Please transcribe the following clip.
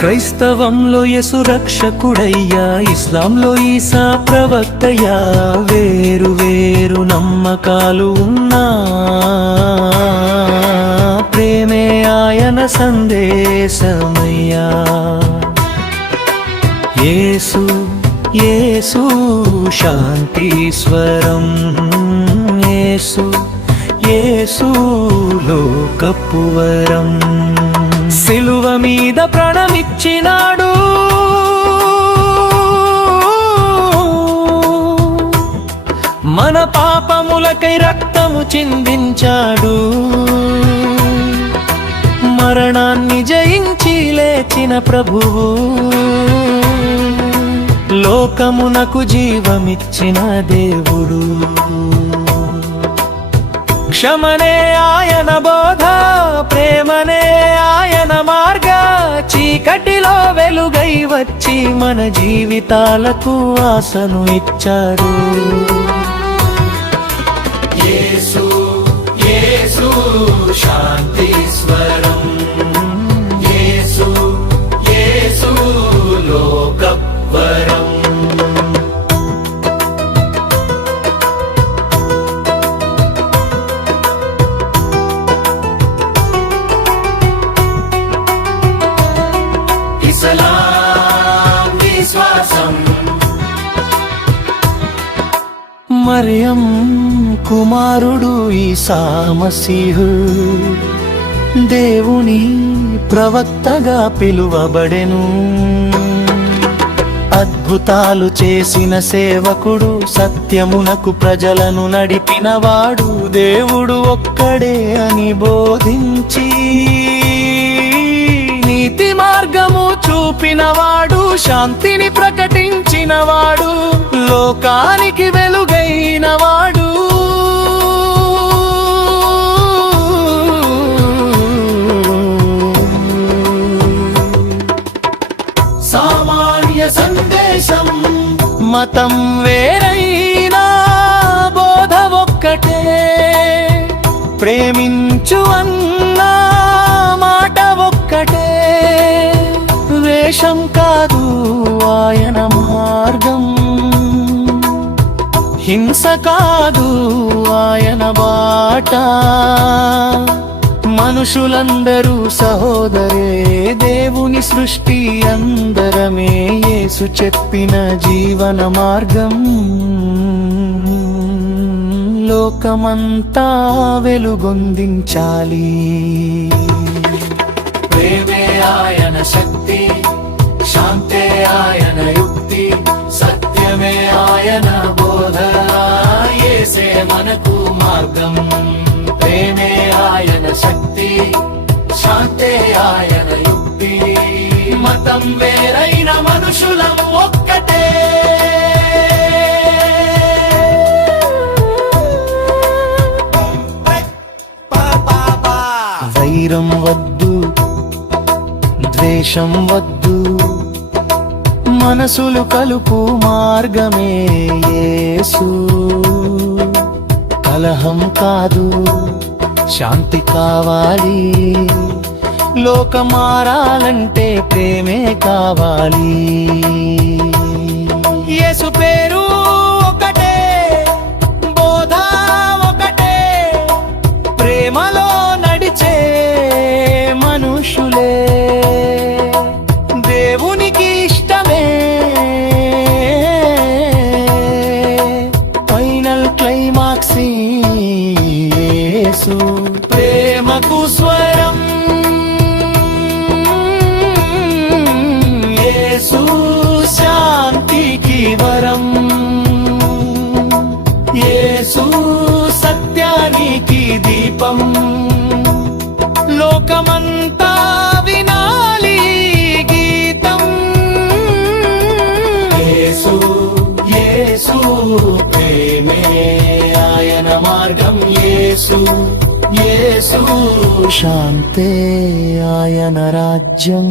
క్రైస్తవంలో యేసు రక్షకుడయ్యా, ఇస్లాంలో ఈసా ప్రవక్తయ్యా. వేరు వేరు నమ్మకాలు ఉన్నా ప్రేమే ఆయన సందేశమయ్యా. యేసు యేసు శాంతీశ్వరం, యేసు యేసు లోకపు వరం. సిలువ మీద ప్రాణమిచ్చినాడు, మన పాపములకై రక్తము చిందించాడు. మరణాన్ని జయించి లేచిన ప్రభువు, లోకమునకు జీవమిచ్చిన దేవుడు. క్షమనే ఆయన బోధ, ప్రేమనే ఆయన మార్గ. చీకటిలో వెలుగై వచ్చి మన జీవితాలకు ఆశను ఇచ్చారు. యేసు యేసు శాంతీశ్వరం, యేసు యేసు లోకవరం. ఇస్లాం విశ్వాసం, మరియం కుమారుడు ఈసా మసీహు, దేవుని ప్రవక్తగా పిలువబడెను. అద్భుతాలు చేసిన సేవకుడు, సత్యమునకు ప్రజలను నడిపినవాడు. దేవుడు ఒక్కడే అని బోధించి నీతి మార్గము చూపినవాడు, శాంతిని ప్రకటించినవాడు, లోకానికి వెలుగైనవాడు. సామాన్య సందేశం, మతం వేరైనా బోధ ఒక్కటే. ప్రేమించు అన్నా మాట ఒక్కటే. వేషం కాదు ఆయన మార్గం, హింస కాదు ఆయన బాట. మనుషులందరూ సహోదరే, దేవుని సృష్టి అందరమే. యేసు చెప్పిన జీవన మార్గం, లోకమంతా వెలుగొందించాలి. ప్రేమే ఆయన శక్తి, శాంతే ఆయన యుక్తి, సత్యమే ఆయన బోధ. యేసే మనకు మార్గం. ప్రేమే ఆయన శక్తి, శాంతే ఆయన యుక్తి. మతం వేరైన మనుషులం ఒక్కటే. వైరం వద్దు, ద్వేషం వద్దు, మనసులు కలుపు మార్గమే యేసు. కలహం కాదు, శాంతి కావాలి. లోకం మారాలంటే ప్రేమే కావాలి. యేసు పేరు ఒకటే, బోధ ఒకటే. ప్రేమలో నడిచే మనుషులే దేవునికి ఇష్టమే. ఫైనల్ క్లైమాక్స్ యేసు, ప్రేమకు స్వరం. యేసు శాంతికి వరం, యేసు సత్యానికి దీపం. లోకమంతా వినాలి గీతం. యేసు యేసు ప్రేమే ఆయన మార్గం. యేసు యేసు శాంతే ఆయన రాజ్యం.